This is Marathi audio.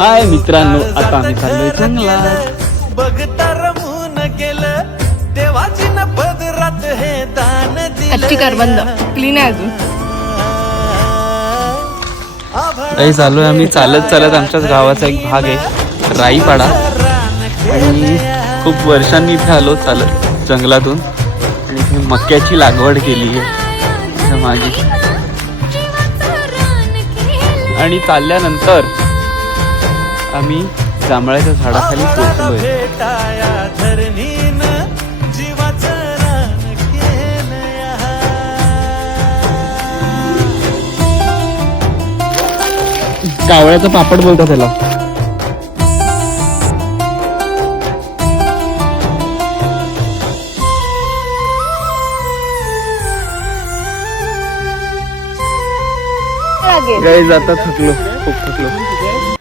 हाय मित्रांनो, आता आम्ही चाललोय जंगलात. बघता रमून गेलं देवाची न पदरात हे दान आजची कारबंद क्लीन आहे अजून. काही चाललोय आम्ही चालत चालत. आमच्याच गावाचा एक भाग आहे राईपाडा, आणि खूप वर्षांनी इथे आलो चालत जंगलातून. आणि इथे मक्याची लागवड केली आहे मागे. आणि चालल्यानंतर आम्ही जांभळाच्या झाडाखाली पोहोचलोय. कावळ्याचं पापड बोलतात त्याला. लागेल गाईज आता थकलो, खूप थकलो.